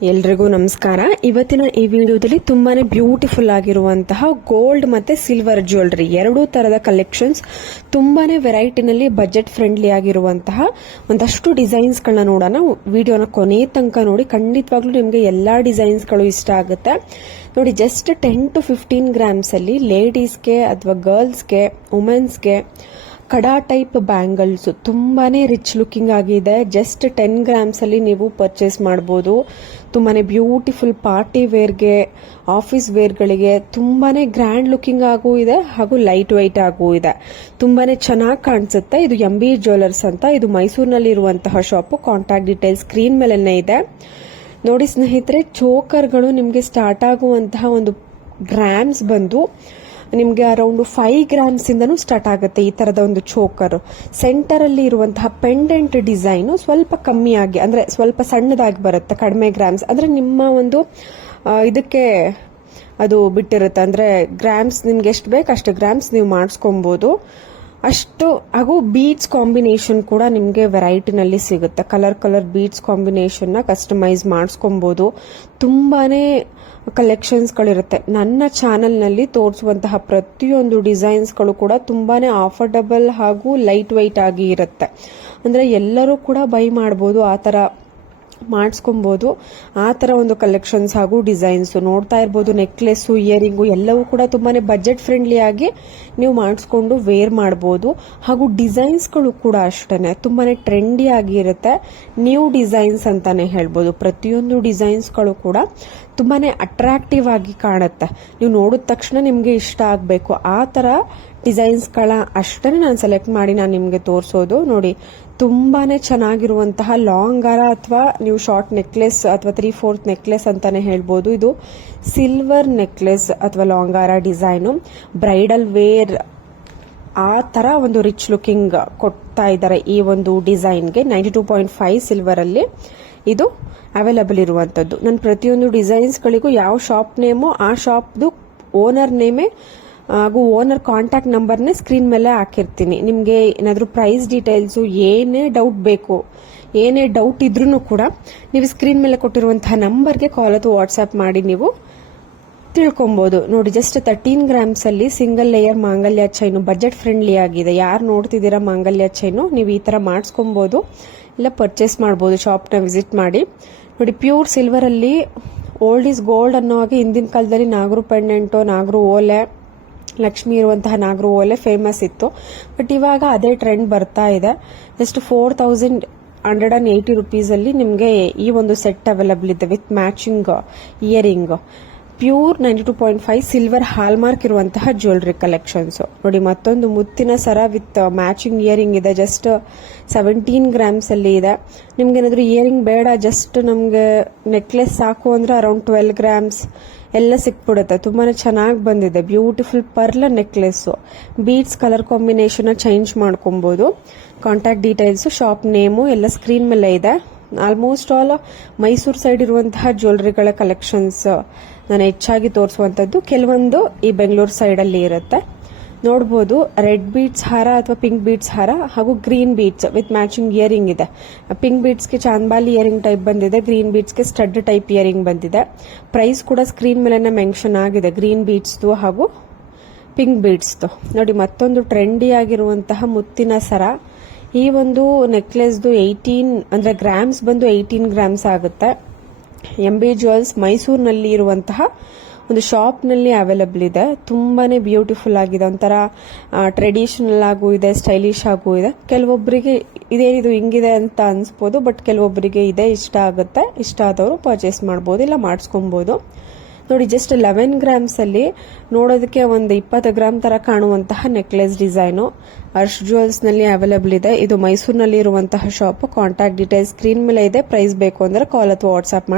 ಎಲ್ರಿಗೂ ನಮಸ್ಕಾರ. ಇವತ್ತಿನ ಈ ವಿಡಿಯೋದಲ್ಲಿ ತುಂಬಾನೇ ಬ್ಯೂಟಿಫುಲ್ ಆಗಿರುವಂತಹ ಗೋಲ್ಡ್ ಮತ್ತೆ ಸಿಲ್ವರ್ ಜ್ಯುವೆಲರಿ ಎರಡೂ ತರದ ಕಲೆಕ್ಷನ್ಸ್, ತುಂಬಾನೇ ವೆರೈಟಿನಲ್ಲಿ ಬಜೆಟ್ ಫ್ರೆಂಡ್ಲಿ ಆಗಿರುವಂತಹ ಒಂದಷ್ಟು ಡಿಸೈನ್ಸ್ ಗಳನ್ನ ನೋಡೋಣ. ವಿಡಿಯೋನ ಕೊನೆ ತನಕ ನೋಡಿ, ಖಂಡಿತವಾಗ್ಲೂ ನಿಮಗೆ ಎಲ್ಲಾ ಡಿಸೈನ್ಸ್ ಗಳು ಇಷ್ಟ ಆಗುತ್ತೆ. ನೋಡಿ, ಜಸ್ಟ್ 10 to 15 ಗ್ರಾಮ್ಸ್ ಅಲ್ಲಿ ಲೇಡೀಸ್ಗೆ ಅಥವಾ ಗರ್ಲ್ಸ್ಗೆ, ವುಮೆನ್ಸ್ಗೆ ಕಡಾ ಟೈಪ್ ಬ್ಯಾಂಗಲ್ಸ್ ತುಂಬಾನೇ ರಿಚ್ ಲುಕಿಂಗ್ ಆಗಿದೆ. ಜಸ್ಟ್ 10 ಗ್ರಾಮ್ಸ್ ಅಲ್ಲಿ ನೀವು ಪರ್ಚೇಸ್ ಮಾಡಬಹುದು. ತುಂಬಾನೇ ಬ್ಯೂಟಿಫುಲ್ ಪಾರ್ಟಿ ವೇರ್ಗೆ, ಆಫೀಸ್ ವೇರ್ಗಳಿಗೆ ತುಂಬಾನೇ ಗ್ರ್ಯಾಂಡ್ ಲುಕಿಂಗ್ ಆಗೂ ಇದೆ ಹಾಗೂ ಲೈಟ್ ವೈಟ್ ಆಗೂ ಇದೆ. ತುಂಬಾನೇ ಚೆನ್ನಾಗಿ ಕಾಣಿಸುತ್ತೆ. ಇದು MB ಜ್ಯುವೆಲರ್ಸ್ ಅಂತ, ಇದು ಮೈಸೂರಿನಲ್ಲಿ ಇರುವಂತಹ ಶಾಪ್. ಕಾಂಟ್ಯಾಕ್ಟ್ ಡೀಟೇಲ್ಸ್ ಸ್ಕ್ರೀನ್ ಮೇಲೆನೇ ಇದೆ. ನೋಡಿ ಸ್ನೇಹಿತರೆ, ಚೋಕರ್ಗಳು ನಿಮಗೆ ಸ್ಟಾರ್ಟ್ ಆಗುವಂತಹ ಒಂದು ಗ್ರಾಮ್ಸ್ ಬಂದು ನಿಮಗೆ ಅರೌಂಡ್ 5 ಗ್ರಾಮ್ಸ್ ಇಂದನೂ ಸ್ಟಾರ್ಟ್ ಆಗುತ್ತೆ. ಈ ತರದ ಒಂದು ಚೋಕರ್ ಸೆಂಟರ್ ಅಲ್ಲಿ ಇರುವಂತಹ ಪೆಂಡೆಂಟ್ ಡಿಸೈನ್ ಸ್ವಲ್ಪ ಕಮ್ಮಿಯಾಗಿ, ಅಂದ್ರೆ ಸ್ವಲ್ಪ ಸಣ್ಣದಾಗಿ ಬರುತ್ತೆ. ಕಡಿಮೆ ಗ್ರಾಮ್ಸ್ ಅಂದ್ರೆ ನಿಮ್ಮ ಒಂದು ಇದಕ್ಕೆ ಅದು ಬಿಟ್ಟಿರುತ್ತೆ. ಅಂದ್ರೆ ಗ್ರಾಮ್ಸ್ ನಿಮ್ಗೆ ಎಷ್ಟು ಬೇಕು ಅಷ್ಟು ಗ್ರಾಮ್ಸ್ ನೀವು ಮಾಡಿಸ್ಕೊಬಹುದು. ಅಷ್ಟು ಹಾಗೂ ಬೀಡ್ಸ್ ಕಾಂಬಿನೇಷನ್ ಕೂಡ ನಿಮಗೆ ವೆರೈಟಿನಲ್ಲಿ ಸಿಗುತ್ತೆ. ಕಲರ್ ಬೀಡ್ಸ್ ಕಾಂಬಿನೇಷನ್ ನ ಕಸ್ಟಮೈಸ್ ಮಾಡಿಸ್ಕೊಬಹುದು. ತುಂಬಾನೇ ಕಲೆಕ್ಷನ್ಸ್ಗಳಿರುತ್ತೆ. ನನ್ನ ಚಾನೆಲ್ನಲ್ಲಿ ತೋರಿಸುವಂತಹ ಪ್ರತಿಯೊಂದು ಡಿಸೈನ್ಸ್ಗಳು ಕೂಡ ತುಂಬಾನೇ ಆಫರ್ಡಬಲ್ ಹಾಗೂ ಲೈಟ್ ವೈಟ್ ಆಗಿ ಇರುತ್ತೆ. ಅಂದ್ರೆ ಎಲ್ಲರೂ ಕೂಡ ಬೈ ಮಾಡಬಹುದು, ಆ ತರ ಮಾಡಿಸ್ಕೊಬಹುದು. ಆ ತರ ಒಂದು ಕಲೆಕ್ಷನ್ಸ್ ಹಾಗೂ ಡಿಸೈನ್ಸ್ ನೋಡ್ತಾ ಇರಬಹುದು. ನೆಕ್ಲೆಸ್, ಇಯರಿಂಗು ಎಲ್ಲವೂ ಕೂಡ ತುಂಬಾನೇ ಬಜೆಟ್ ಫ್ರೆಂಡ್ಲಿ ಆಗಿ ನೀವು ಮಾಡಿಸ್ಕೊಂಡು ವೇರ್ ಮಾಡಬಹುದು. ಹಾಗೂ ಡಿಸೈನ್ಸ್ಗಳು ಕೂಡ ಅಷ್ಟೇನೆ ತುಂಬಾನೇ ಟ್ರೆಂಡಿ ಆಗಿ ಇರುತ್ತೆ. ನ್ಯೂ ಡಿಸೈನ್ಸ್ ಅಂತಾನೆ ಹೇಳ್ಬೋದು. ಪ್ರತಿಯೊಂದು ಡಿಸೈನ್ಸ್ಗಳು ಕೂಡ ತುಂಬಾನೇ ಅಟ್ರಾಕ್ಟಿವ್ ಆಗಿ ಕಾಣುತ್ತೆ. ನೀವು ನೋಡಿದ ತಕ್ಷಣ ನಿಮ್ಗೆ ಇಷ್ಟ ಆಗಬೇಕು. ಆ ತರ ಡಿಸೈನ್ಸ್ಗಳ ಅಷ್ಟೇ ನಾನು ಸೆಲೆಕ್ಟ್ ಮಾಡಿ ನಾನು ನಿಮ್ಗೆ ತೋರಿಸೋದು. ನೋಡಿ, ತುಂಬಾನೇ ಚೆನ್ನಾಗಿರುವಂತಹ ಲಾಂಗ್ ಹಾರ ಅಥವಾ ನೀವು ಶಾರ್ಟ್ ನೆಕ್ಲೆಸ್ ಅಥವಾ 3/4 ನೆಕ್ಲೆಸ್ ಅಂತಾನೆ ಹೇಳ್ಬೋದು. ಇದು ಸಿಲ್ವರ್ ನೆಕ್ಲೆಸ್ ಅಥವಾ ಲಾಂಗ್ ಹಾರ ಡಿಸೈನು ಬ್ರೈಡಲ್ ವೇರ್ ಆ ತರ ಒಂದು ರಿಚ್ ಲುಕಿಂಗ್ ಕೊಡ್ತಾ ಇದ್ದಾರೆ. ಈ ಒಂದು ಡಿಸೈನ್ಗೆ 92.5 ಸಿಲ್ವರ್ ಅಲ್ಲಿ ಇದು ಅವೈಲಬಲ್ ಇರುವಂತದ್ದು. ನಾನು ಪ್ರತಿಯೊಂದು ಡಿಸೈನ್ಸ್ಗಳಿಗೂ ಯಾವ ಶಾಪ್ ನೇಮೋ ಆ ಶಾಪ್ದು ಓನರ್ ನೇಮೇ ಹಾಗೂ ಓನರ್ ಕಾಂಟ್ಯಾಕ್ಟ್ ನಂಬರ್ನೇ ಸ್ಕ್ರೀನ್ ಮೇಲೆ ಹಾಕಿರ್ತೀನಿ. ನಿಮಗೆ ಏನಾದರೂ ಪ್ರೈಸ್ ಡೀಟೇಲ್ಸು ಏನೇ ಡೌಟ್ ಬೇಕು, ಏನೇ ಡೌಟ್ ಇದ್ರೂ ಕೂಡ ನೀವು ಸ್ಕ್ರೀನ್ ಮೇಲೆ ಕೊಟ್ಟಿರುವಂತಹ ನಂಬರ್ಗೆ ಕಾಲ್ ಅಥವಾ ವಾಟ್ಸ್ಆಪ್ ಮಾಡಿ ನೀವು ತಿಳ್ಕೊಬಹುದು. ನೋಡಿ, ಜಸ್ಟ್ 13 ಗ್ರಾಮ್ಸ್ ಅಲ್ಲಿ ಸಿಂಗಲ್ ಲೇಯರ್ ಮಾಂಗಲ್ಯ ಚೈನು ಬಜೆಟ್ ಫ್ರೆಂಡ್ಲಿ ಆಗಿದೆ. ಯಾರು ನೋಡ್ತಿದ್ದೀರಾ ಮಾಂಗಲ್ಯ ಚೈನು, ನೀವು ಈ ತರ ಮಾಡಿಸ್ಕೊಬಹುದು, ಇಲ್ಲ ಪರ್ಚೇಸ್ ಮಾಡಬಹುದು. ಶಾಪ್ನ ವಿಸಿಟ್ ಮಾಡಿ. ನೋಡಿ, ಪ್ಯೂರ್ ಸಿಲ್ವರ್ ಅಲ್ಲಿ ಓಲ್ಡ್ ಇಸ್ ಗೋಲ್ಡ್ ಅನ್ನೋ ಹಾಗೆ ಹಿಂದಿನ ಕಾಲದಲ್ಲಿ ನಾಗರು ಪೆಂಡೆಂಟು, ನಾಗರು ಓಲೆ, ಲಕ್ಷ್ಮಿ ಇರುವಂತಹ ನಾಗರು ಓಲೆ ಫೇಮಸ್ ಇತ್ತು. ಬಟ್ ಇವಾಗ ಅದೇ ಟ್ರೆಂಡ್ ಬರ್ತಾ ಇದೆ. ಜಸ್ಟ್ 4180 ರುಪೀಸ್ ಅಲ್ಲಿ ನಿಮಗೆ ಈ ಒಂದು ಸೆಟ್ ಅವೈಲಬಲ್ ಇದೆ with matching earring. Pure 92.5 silver hallmark ಇರುವಂತಹ ಜ್ಯುವೆಲರಿ ಕಲೆಕ್ಷನ್ಸ್. ನೋಡಿ, ಮತ್ತೊಂದು ಮುತ್ತಿನ ಸರ ವಿತ್ ಮ್ಯಾಚಿಂಗ್ ಇಯರಿಂಗ್ ಇದೆ. ಜಸ್ಟ್ 17 ಗ್ರಾಮ್ಸ್ ಅಲ್ಲಿ ಇದೆ. ನಿಮ್ಗೆ ಏನಾದ್ರು ಇಯರಿಂಗ್ ಬೇಡ, ಜಸ್ಟ್ ನಮ್ಗೆ ನೆಕ್ಲೆಸ್ ಸಾಕು ಅಂದ್ರೆ ಅರೌಂಡ್ 12 ಗ್ರಾಮ್ಸ್ ಎಲ್ಲ ಸಿಕ್ಬಿಡುತ್ತೆ. ತುಂಬಾನೇ ಚೆನ್ನಾಗಿ ಬಂದಿದೆ. Beautiful pearl necklace. Beads colour combination change ಮಾಡ್ಕೊಬಹುದು. ಕಾಂಟ್ಯಾಕ್ಟ್ ಡೀಟೇಲ್ಸ್, ಶಾಪ್ ನೇಮು ಎಲ್ಲ ಸ್ಕ್ರೀನ್ ಮೇಲೆ ಇದೆ. ಆಲ್ಮೋಸ್ಟ್ ಆಲ್ ಮೈಸೂರು ಸೈಡ್ ಇರುವಂತಹ ಜ್ಯುವೆಲರಿಗಳ ಕಲೆಕ್ಷನ್ಸ್ ನಾನು ಹೆಚ್ಚಾಗಿ ತೋರಿಸುವಂತದ್ದು. ಕೆಲವೊಂದು ಈ ಬೆಂಗಳೂರು ಸೈಡ್ ಅಲ್ಲಿ ಇರುತ್ತೆ. ನೋಡಬಹುದು, ರೆಡ್ ಬೀಡ್ಸ್ ಹಾರ ಅಥವಾ ಪಿಂಕ್ ಬೀಡ್ಸ್ ಹಾರ ಹಾಗೂ green beads with matching earring ಇದೆ. ಪಿಂಕ್ ಬೀಡ್ಸ್ಗೆ ಚಾಂದ್ಬಾಲಿ ಇಯರಿಂಗ್ ಟೈಪ್ ಬಂದಿದೆ, ಗ್ರೀನ್ ಬೀಡ್ಸ್ಗೆ ಸ್ಟಡ್ ಟೈಪ್ ಇಯರಿಂಗ್ ಬಂದಿದೆ. ಪ್ರೈಸ್ ಕೂಡ ಸ್ಕ್ರೀನ್ ಮೇಲೆ ಮೆನ್ಷನ್ ಆಗಿದೆ, ಗ್ರೀನ್ ಬೀಡ್ಸ್ದು ಹಾಗೂ ಪಿಂಕ್ ಬೀಡ್ಸ್ದು. ನೋಡಿ, ಮತ್ತೊಂದು ಟ್ರೆಂಡಿ ಆಗಿರುವಂತಹ ಮುತ್ತಿನ ಸರ. ಈ ಒಂದು ನೆಕ್ಲೆಸ್ದು 18 ಅಂದ್ರೆ ಗ್ರಾಮ್ಸ್ ಬಂದು 18 ಗ್ರಾಮ್ಸ್ ಆಗುತ್ತೆ. MB ಜ್ಯುವೆಲ್ಸ್ ಮೈಸೂರಿನಲ್ಲಿ ಇರುವಂತಹ ಒಂದು ಶಾಪ್ ನಲ್ಲಿ ಅವೈಲಬಲ್ ಇದೆ. ತುಂಬಾನೇ ಬ್ಯೂಟಿಫುಲ್ ಆಗಿದೆ. ಒಂಥರ ಟ್ರೆಡಿಷನಲ್ ಆಗೂ ಇದೆ, ಸ್ಟೈಲಿಶ್ ಆಗೂ ಇದೆ. ಕೆಲವೊಬ್ಬರಿಗೆ ಇದೇನಿದು ಹಿಂಗಿದೆ ಅಂತ ಅನ್ಸ್ಬೋದು, ಬಟ್ ಕೆಲವೊಬ್ಬರಿಗೆ ಇದೆ ಇಷ್ಟ ಆಗುತ್ತೆ. ಇಷ್ಟ ಆದವರು ಪರ್ಚೇಸ್ ಮಾಡಬಹುದು, ಇಲ್ಲ ಮಾಡಿಸ್ಕೊಬಹುದು. ನೋಡಿ, ಜಸ್ಟ್ 11 ಗ್ರಾಮ್ಸ್ ಅಲ್ಲಿ ನೋಡೋದಕ್ಕೆ ಒಂದು 20 ಗ್ರಾಮ್ ತರ ಕಾಣುವಂತಹ ನೆಕ್ಲೆಸ್ ಡಿಸೈನು ಹರ್ಷ್ ಜ್ಯುವೆಲ್ಸ್ ನಲ್ಲಿ ಅವೈಲಬಲ್ ಇದೆ. ಇದು ಮೈಸೂರಿನಲ್ಲಿ ಇರುವಂತಹ ಶಾಪ್. ಕಾಂಟ್ಯಾಕ್ಟ್ ಡೀಟೇಲ್ಸ್ ಸ್ಕ್ರೀನ್ ಮೇಲೆ ಇದೆ. ಪ್ರೈಸ್ ಬೇಕು ಅಂದ್ರೆ ಕಾಲ್ ಅಥವಾ ವಾಟ್ಸ್ಆಪ್ ಮಾಡಿ